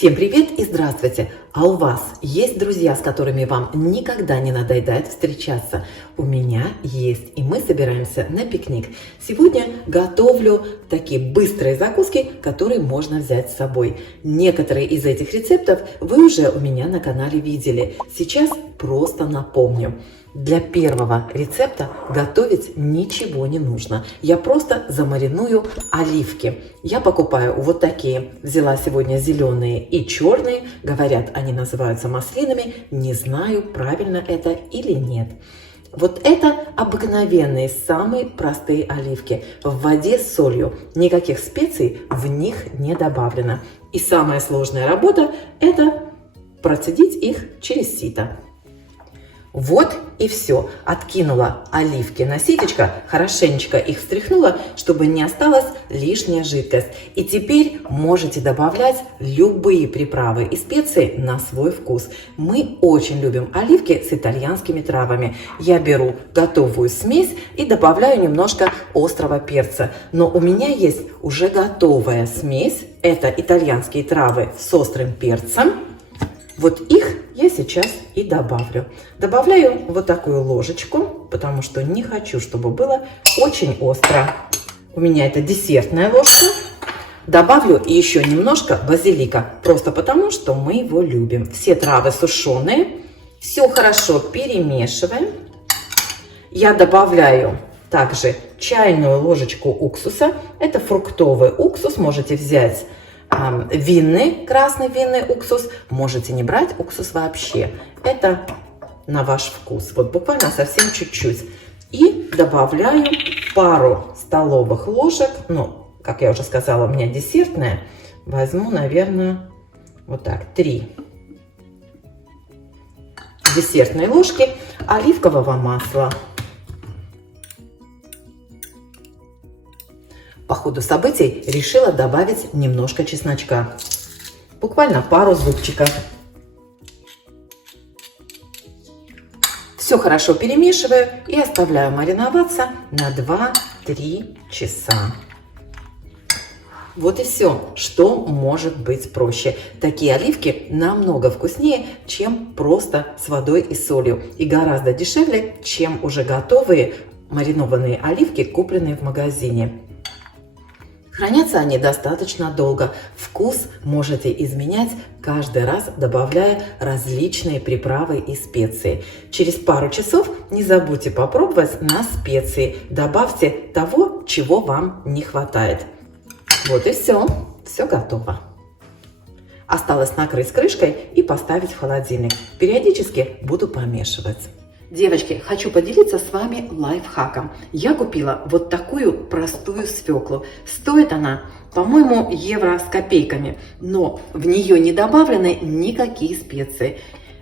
Всем привет и здравствуйте! А у вас есть друзья, с которыми вам никогда не надоедает встречаться? У меня есть, и мы собираемся на пикник. Сегодня готовлю такие быстрые закуски, которые можно взять с собой. Некоторые из этих рецептов вы уже у меня на канале видели. Сейчас просто напомню. Для первого рецепта готовить ничего не нужно. Я просто замариную оливки. Я покупаю вот такие. Взяла сегодня зеленые и черные. Говорят, они называются маслинами. Не знаю, правильно это или нет. Вот это обыкновенные, самые простые оливки. В воде с солью. Никаких специй в них не добавлено. И самая сложная работа – это процедить их через сито. Вот и все. Откинула оливки на ситечко, хорошенечко их встряхнула, чтобы не осталась лишняя жидкость. И теперь можете добавлять любые приправы и специи на свой вкус. Мы очень любим оливки с итальянскими травами. Я беру готовую смесь и добавляю немножко острого перца. Но у меня есть уже готовая смесь. Это итальянские травы с острым перцем. Вот их я сейчас и добавлю. Добавляю вот такую ложечку, потому что не хочу, чтобы было очень остро. У меня это десертная ложка. Добавлю еще немножко базилика, просто потому что мы его любим. Все травы сушеные. Все хорошо перемешиваем. Я добавляю также чайную ложечку уксуса. Это фруктовый уксус, можете взять винный, красный винный уксус. Можете не брать уксус вообще. Это на ваш вкус. Вот буквально совсем чуть-чуть. И добавляю пару столовых ложек. Ну, как я уже сказала, у меня десертная. Возьму, наверное, вот так, 3 десертные ложки оливкового масла. По ходу событий решила добавить немножко чесночка. Буквально пару зубчиков. Все хорошо перемешиваю и оставляю мариноваться на 2-3 часа. Вот и все, что может быть проще. Такие оливки намного вкуснее, чем просто с водой и солью. И гораздо дешевле, чем уже готовые маринованные оливки, купленные в магазине. Хранятся они достаточно долго. Вкус можете изменять каждый раз, добавляя различные приправы и специи. Через пару часов не забудьте попробовать на специи. Добавьте того, чего вам не хватает. Вот и все. Все готово. Осталось накрыть крышкой и поставить в холодильник. Периодически буду помешивать. Девочки, хочу поделиться с вами лайфхаком. Я купила вот такую простую свеклу. Стоит она, по-моему, евро с копейками, но в нее не добавлены никакие специи.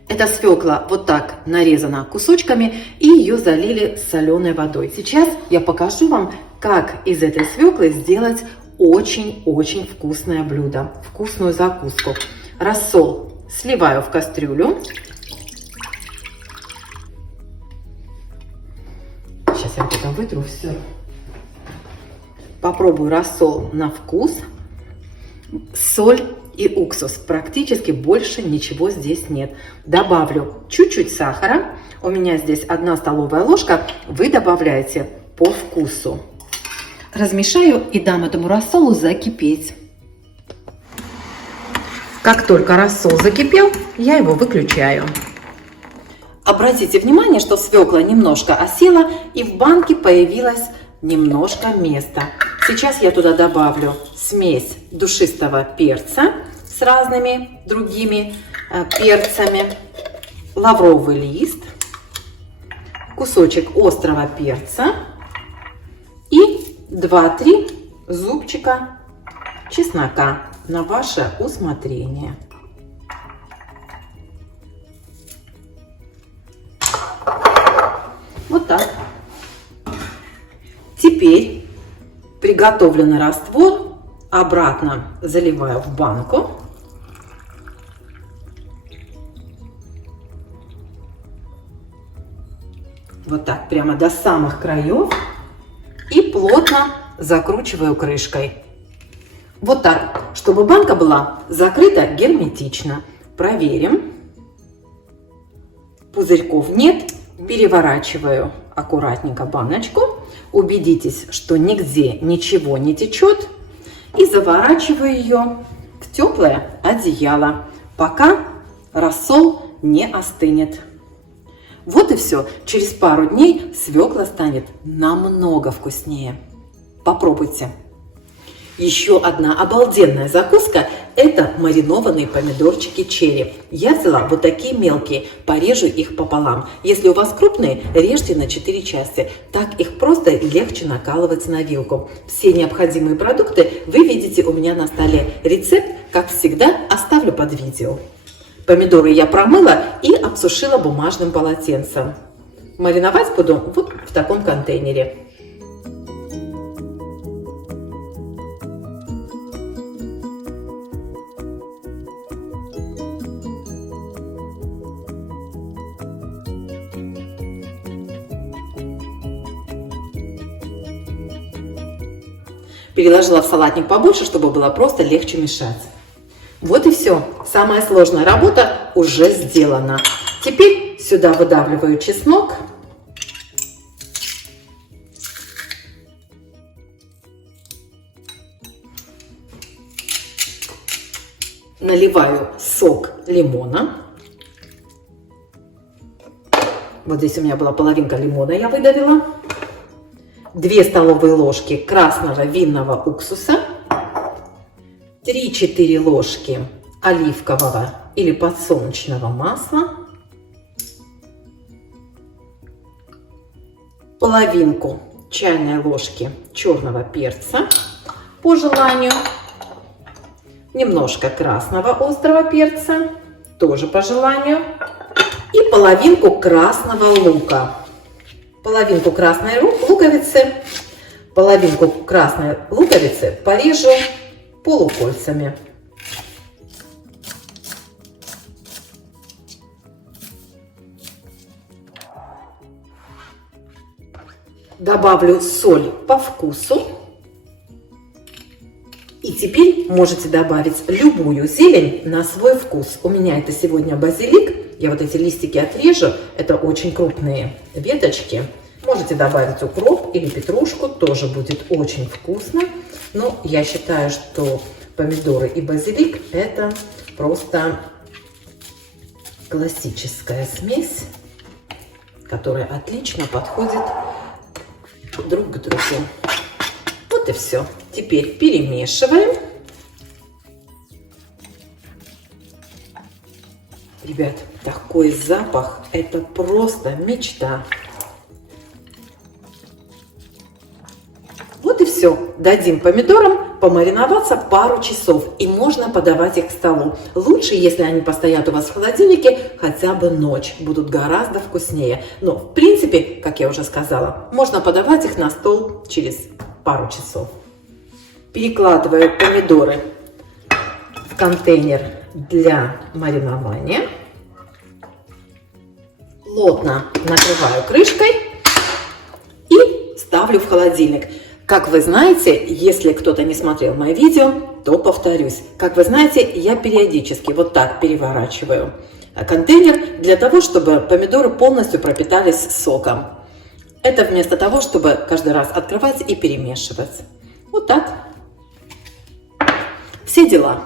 Эта свекла вот так нарезана кусочками и ее залили соленой водой. Сейчас я покажу вам, как из этой свеклы сделать очень-очень вкусное блюдо, вкусную закуску. Рассол сливаю в кастрюлю. Сейчас я вот это вытру все. Попробую рассол на вкус. Соль и уксус. Практически больше ничего здесь нет. Добавлю чуть-чуть сахара. У меня здесь 1 столовая ложка. Вы добавляете по вкусу. Размешаю и дам этому рассолу закипеть. Как только рассол закипел, я его выключаю. Обратите внимание, что свекла немножко осела и в банке появилось немножко места. Сейчас я туда добавлю смесь душистого перца с разными другими перцами, лавровый лист, кусочек острого перца и 2-3 зубчика чеснока на ваше усмотрение. Вот так. Теперь приготовленный раствор обратно заливаю в банку. Вот так, прямо до самых краев. И плотно закручиваю крышкой. Вот так, чтобы банка была закрыта герметично. Проверим. Пузырьков нет. Переворачиваю аккуратненько баночку. Убедитесь, что нигде ничего не течет. И заворачиваю ее в теплое одеяло, пока рассол не остынет. Вот и все. Через пару дней свекла станет намного вкуснее. Попробуйте. Еще одна обалденная закуска – это маринованные помидорчики черри. Я взяла вот такие мелкие, порежу их пополам. Если у вас крупные, режьте на 4 части. Так их просто легче накалывать на вилку. Все необходимые продукты вы видите у меня на столе. Рецепт, как всегда, оставлю под видео. Помидоры я промыла и обсушила бумажным полотенцем. Мариновать буду вот в таком контейнере. Переложила в салатник побольше, чтобы было просто легче мешать. Вот и все. Самая сложная работа уже сделана. Теперь сюда выдавливаю чеснок. Наливаю сок лимона. Вот здесь у меня была половинка лимона, я выдавила. 2 столовые ложки красного винного уксуса, 3-4 ложки оливкового или подсолнечного масла, половинку чайной ложки черного перца по желанию, немножко красного острого перца, тоже по желанию, и половинку красного лука. Половинку красной луковицы порежу полукольцами. Добавлю соль по вкусу. И теперь можете добавить любую зелень на свой вкус. У меня это сегодня базилик. Я вот эти листики отрежу. Это очень крупные веточки. Можете добавить укроп или петрушку. Тоже будет очень вкусно. Но я считаю, что помидоры и базилик – это просто классическая смесь, которая отлично подходит друг к другу. Вот и все. Теперь перемешиваем. Ребят, такой запах – это просто мечта. Вот и все. Дадим помидорам помариноваться пару часов, и можно подавать их к столу. Лучше, если они постоят у вас в холодильнике хотя бы ночь, будут гораздо вкуснее. Но, в принципе, как я уже сказала, можно подавать их на стол через пару часов. Перекладываю помидоры в контейнер для маринования. Плотно накрываю крышкой и ставлю в холодильник. Как вы знаете, если кто-то не смотрел мои видео, то повторюсь. Как вы знаете, я периодически вот так переворачиваю контейнер для того, чтобы помидоры полностью пропитались соком. Это вместо того, чтобы каждый раз открывать и перемешивать. Вот так. Все дела.